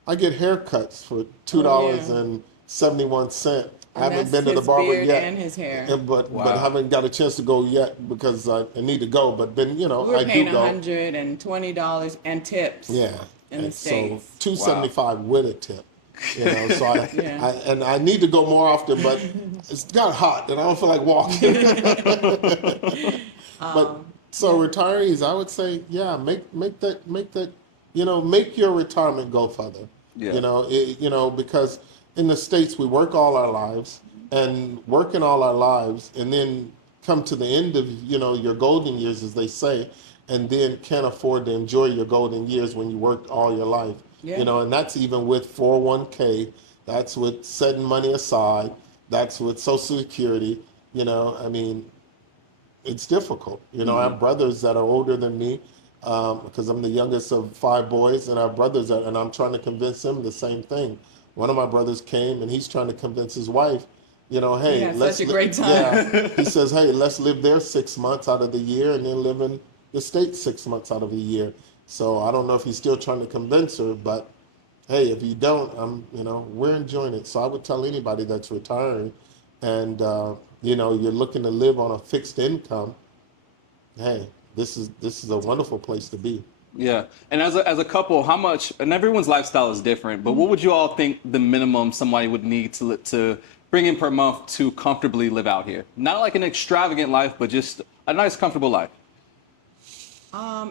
I get haircuts for $2.71. I haven't that's been to the his barber beard yet. and his hair. But Wow. haven't got a chance to go yet because I need to go. But then, you know, We were I paying do go. $120 and tips. Yeah. in the And so States. $2.75 with a tip. You know, so Yeah. I need to go more often, but it's got hot and I don't feel like walking. But so retirees, I would say, yeah, make that, you know, make your retirement go further. Yeah. You know, because in the States we work all our lives and working all our lives and then come to the end of, you know, your golden years, as they say, and then can't afford to enjoy your golden years when you worked all your life. Yeah. You know, and that's even with 401k, that's with setting money aside, that's with Social Security. You know, I mean, it's difficult. You know, I have brothers that are older than me because I'm the youngest of 5 boys, and I have brothers that, and I'm trying to convince them the same thing. One of my brothers came and he's trying to convince his wife, you know, hey, had let's such a great time. Yeah, he says, hey, let's live there 6 months out of the year and then live in the States 6 months out of the year. So I don't know if he's still trying to convince her, but hey, if you don't, you know, we're enjoying it. So I would tell anybody that's retiring and, you know, you're looking to live on a fixed income, hey, this is a wonderful place to be. Yeah. And as a couple, how much, and everyone's lifestyle is different, but what would you all think the minimum somebody would need to bring in per month to comfortably live out here? Not like an extravagant life, but just a nice, comfortable life.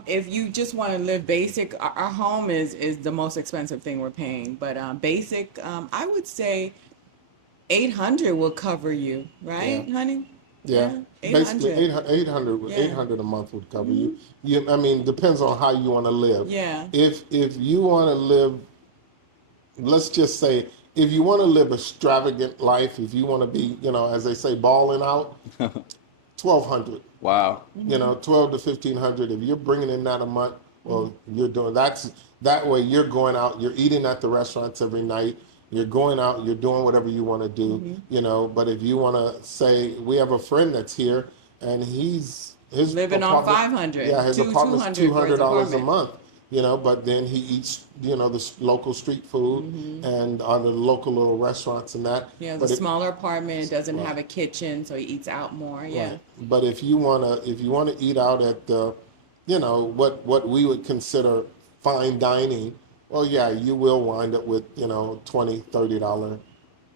If you just want to live basic, our home is the most expensive thing we're paying. But basic, I would say 800 will cover you, right, Yeah. honey? Yeah, basically 800. 800, Yeah. 800 a month would cover you. I mean, depends on how you want to live. Yeah. If you want to live, let's just say, if you want to live extravagant life, if you want to be, you know, as they say, balling out, 1,200. Wow. You know, 12 to 1,500. If you're bringing in that a month, well, you're doing that way. You're going out, you're eating at the restaurants every night. You're going out, you're doing whatever you want to do, you know. But if you want to say, we have a friend that's here, and his Living on apartment- 500. Yeah, his apartment's $200 for his $200 a apartment. month. You know, but then he eats, you know, the local street food and on the local little restaurants and that. Yeah, But the if- smaller apartment, it doesn't have a kitchen, so he eats out more. Yeah. Right. But if you wanna eat out at the, you know, what we would consider fine dining, well, yeah, you will wind up with, you know, $20, $30,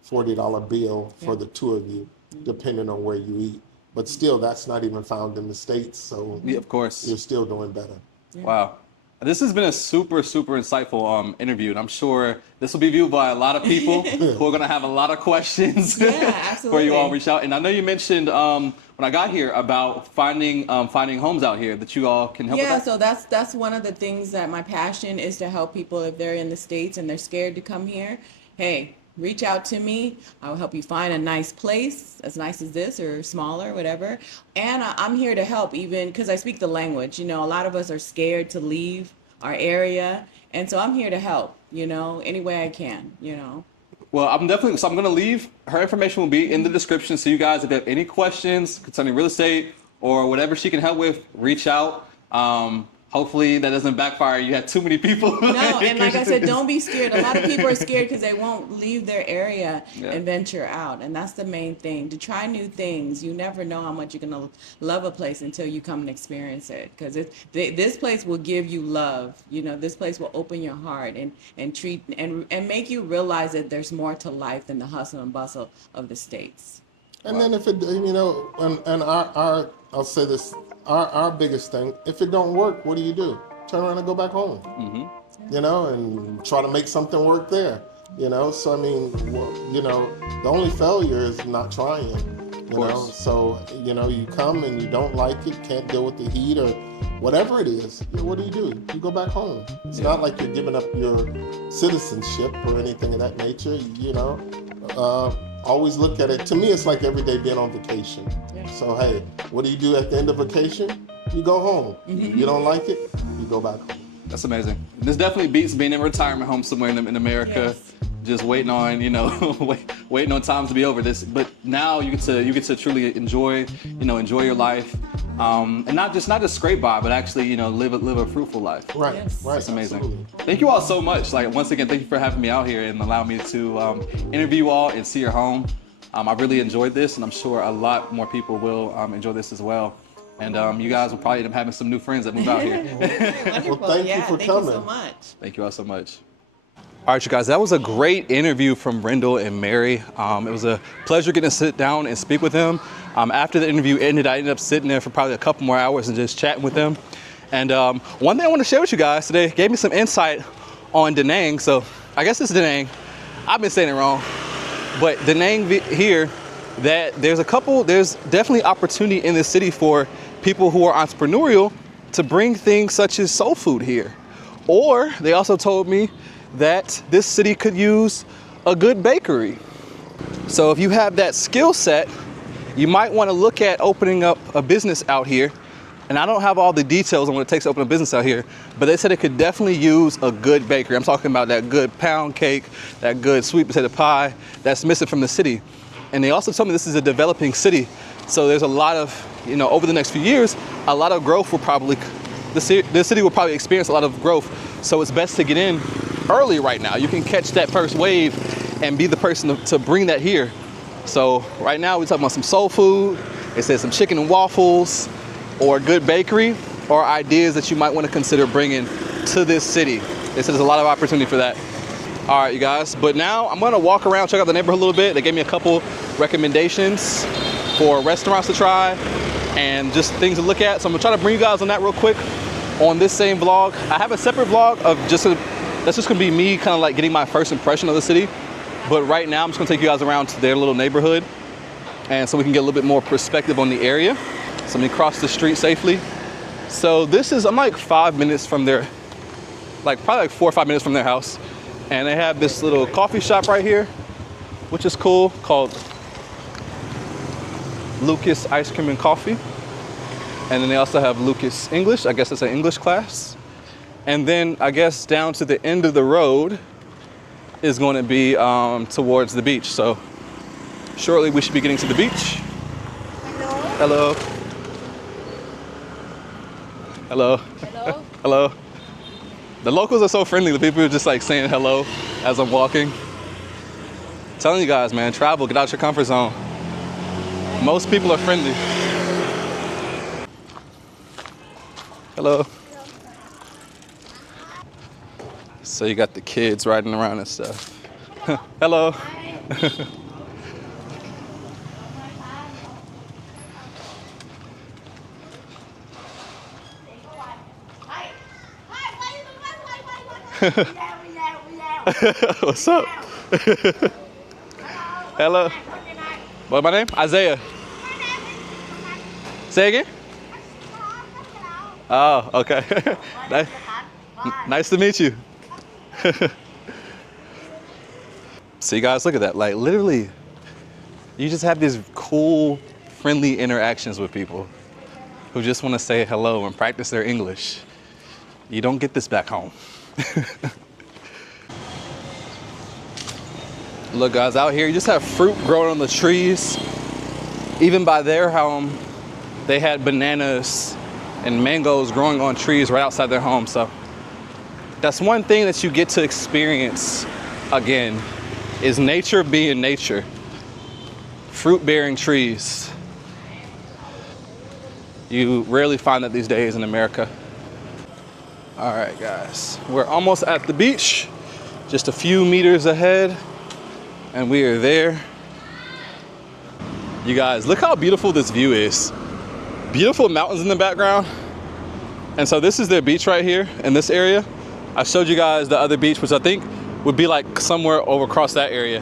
$40 bill for the two of you, depending on where you eat. but still, that's not even found in the States. So Yeah, of course. you're still doing better. Wow. This has been a super, super insightful interview, and I'm sure this will be viewed by a lot of people who are going to have a lot of questions Yeah, for you all absolutely. reach out. And I know you mentioned when I got here about finding homes out here that you all can help Yeah, with that. so that's one of the things that my passion is to help people if they're in the States and they're scared to come here. Hey, reach out to me. I'll help you find a nice place, as nice as this or smaller, whatever. And I'm here to help even because I speak the language. You know, a lot of us are scared to leave our area. And so I'm here to help, any way I can, Well, I'm going to leave. Her information will be in the description. So you guys, if you have any questions concerning real estate or whatever she can help with, reach out. Hopefully that doesn't backfire. You had too many people. No, and like I said, don't be scared. A lot of people are scared because they won't leave their area Yeah. and venture out. And that's the main thing. To try new things. You never know how much you're going to love a place until you come and experience it. Because this place will give you love. This place will open your heart and treat and make you realize that there's more to life than the hustle and bustle of the States. And then if it, and our I'll say this, our biggest thing, if it don't work, what do? Turn around and go back home. And try to make something work there. So I mean, the only failure is not trying. You know, so you come and you don't like it, can't deal with the heat or whatever it is. What do? You go back home. It's not like you're giving up your citizenship or anything of that nature. Always look at it. To me, it's like every day being on vacation. Yeah. So hey, what do you do at the end of vacation? You go home. You don't like it, you go back home. That's amazing. This definitely beats being in a retirement home somewhere in America, Yes. just waiting on waiting on time to be over this. But now you get to truly enjoy your life, and not just scrape by, but actually live a fruitful life. Right, Yes. right. That's amazing. Absolutely. Thank you all so much. Like once again, thank you for having me out here and allowing me to interview you all and see your home. I really enjoyed this, and I'm sure a lot more people will enjoy this as well. And you guys will probably end up having some new friends that move out here. Wonderful. Well, thank you for thank coming. you so much. Thank you all so much. All right, you guys, that was a great interview from Rendell and Mary. It was a pleasure getting to sit down and speak with them. After the interview ended, I ended up sitting there for probably a couple more hours and just chatting with them. And one thing I want to share with you guys today gave me some insight on Da Nang. So I guess it's Da Nang. I've been saying it wrong. But Da Nang here, that there's definitely opportunity in this city for people who are entrepreneurial to bring things such as soul food here. Or they also told me that this city could use a good bakery. So if you have that skill set, you might want to look at opening up a business out here. And I don't have all the details on what it takes to open a business out here, but they said it could definitely use a good bakery. I'm talking about that good pound cake, that good sweet potato pie that's missing from the city. And they also told me this is a developing city. So there's a lot of, over the next few years, a lot of growth will probably, the city will probably experience a lot of growth. So it's best to get in early right now. You can catch that first wave and be the person to bring that here. So right now we're talking about some soul food. It says some chicken and waffles or a good bakery or ideas that you might want to consider bringing to this city. They said there's a lot of opportunity for that. All right, you guys, but now I'm gonna walk around, check out the neighborhood a little bit. They gave me a couple recommendations for restaurants to try and just things to look at. So I'm gonna try to bring you guys on that real quick on this same vlog. I have a separate vlog of that's just gonna be me kind of like getting my first impression of the city. But right now I'm just gonna take you guys around to their little neighborhood and so we can get a little bit more perspective on the area. So let me cross the street safely. So I'm like 5 minutes from their, probably like 4 or 5 minutes from their house. And they have this little coffee shop right here, which is cool, called Lucas Ice Cream and Coffee. And then they also have Lucas English. I guess it's an English class. And then I guess down to the end of the road is going to be towards the beach. So shortly we should be getting to the beach. Hello. Hello. Hello. Hello. The locals are so friendly. The people are just like saying hello as I'm walking. Telling you guys, man, travel, get out your comfort zone. Most people are friendly. Hello. So you got the kids riding around and stuff. Hello. What's up? Hello. What's my name? Isaiah. Say again? Oh, okay. Nice to meet you. See, guys, look at that. Like, literally, you just have these cool, friendly interactions with people who just want to say hello and practice their English. You don't get this back home. Look, guys, out here, you just have fruit growing on the trees. Even by their home, they had bananas and mangoes growing on trees right outside their home. So that's one thing that you get to experience again, is nature being nature. Fruit-bearing trees. You rarely find that these days in America. All right, guys, we're almost at the beach, just a few meters ahead, and we are there. You guys, look how beautiful this view is. Beautiful mountains in the background. And so this is their beach right here in this area. I showed you guys the other beach, which I think would be like somewhere over across that area.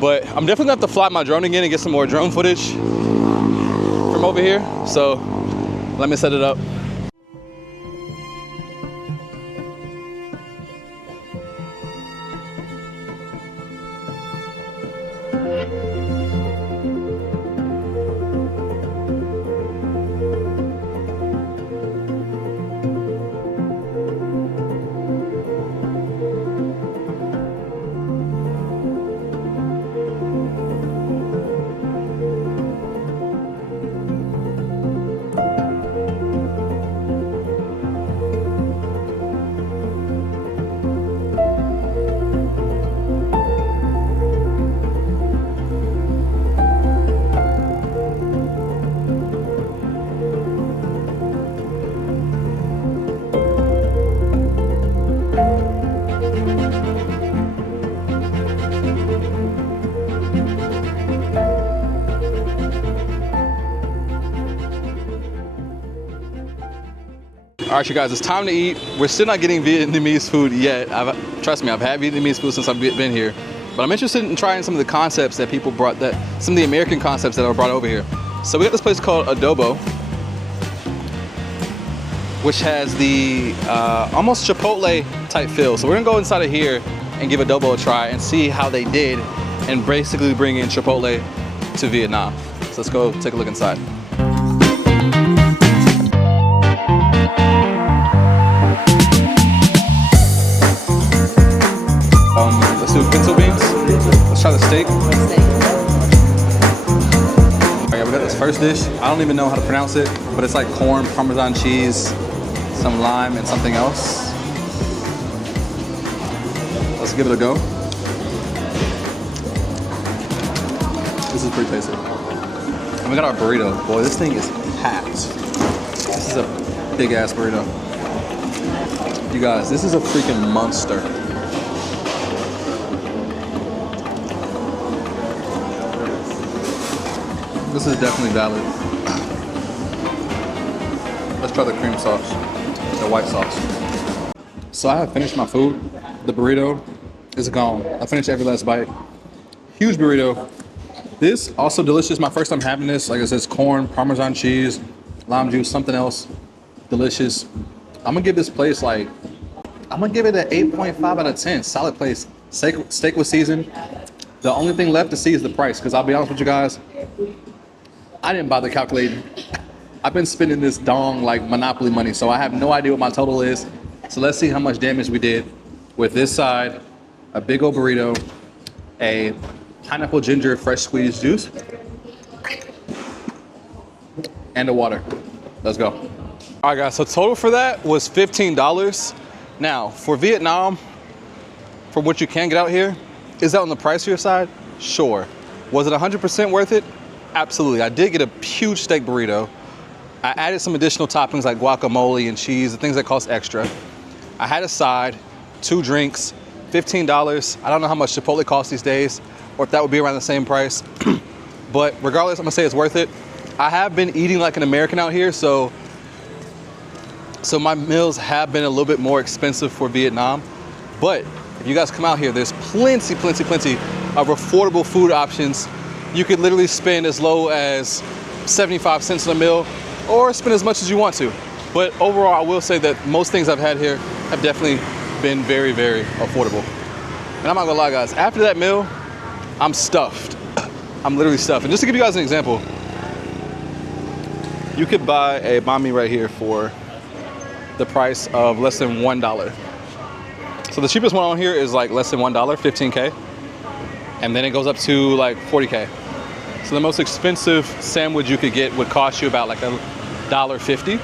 But I'm definitely gonna have to fly my drone again and get some more drone footage from over here. So let me set it up. All right, you guys, it's time to eat. We're still not getting Vietnamese food yet. Trust me, I've had Vietnamese food since I've been here. But I'm interested in trying some of the concepts that people brought, some of the American concepts that are brought over here. So we got this place called Adobo, which has the almost Chipotle type feel. So we're gonna go inside of here and give Adobo a try and see how they did and basically bring in Chipotle to Vietnam. So let's go take a look inside. Let's do pinto beans. Let's try the steak. Okay, we got this first dish. I don't even know how to pronounce it, but it's like corn, Parmesan cheese, some lime, and something else. Let's give it a go. This is pretty tasty. And we got our burrito. Boy, this thing is packed. This is a big ass burrito. You guys, this is a freaking monster. This is definitely valid. Let's try the cream sauce, the white sauce. So I have finished my food. The burrito is gone. I finished every last bite. Huge burrito. This also delicious. My first time having this. Like I said, it's corn, Parmesan cheese, lime juice, something else. Delicious. I'm gonna give this place I'm gonna give it an 8.5 out of 10. Solid place. Steak was seasoned. The only thing left to see is the price, because I'll be honest with you guys, I didn't bother calculating. I've been spending this dong like Monopoly money, so I have no idea what my total is. So let's see how much damage we did with this side, a big old burrito, a pineapple ginger fresh squeezed juice, and the water. Let's go. All right, guys, so total for that was $15. Now, for Vietnam, for what you can get out here, is that on the pricier side? Sure. Was it 100% worth it? Absolutely. I did get a huge steak burrito. I added some additional toppings like guacamole and cheese, the things that cost extra. I had a side, 2 drinks, $15. I don't know how much Chipotle costs these days, or if that would be around the same price. But regardless, I'm gonna say it's worth it. I have been eating like an American out here, so my meals have been a little bit more expensive for Vietnam. But if you guys come out here, there's plenty of affordable food options. You could literally spend as low as 75 cents on a meal or spend as much as you want to. But overall, I will say that most things I've had here have definitely been very, very affordable. And I'm not gonna lie, guys, after that meal, I'm stuffed. I'm literally stuffed. And just to give you guys an example, you could buy a banh mi right here for the price of less than $1. So the cheapest one on here is like less than $1, 15K. And then it goes up to like 40K. So the most expensive sandwich you could get would cost you about like $1.50.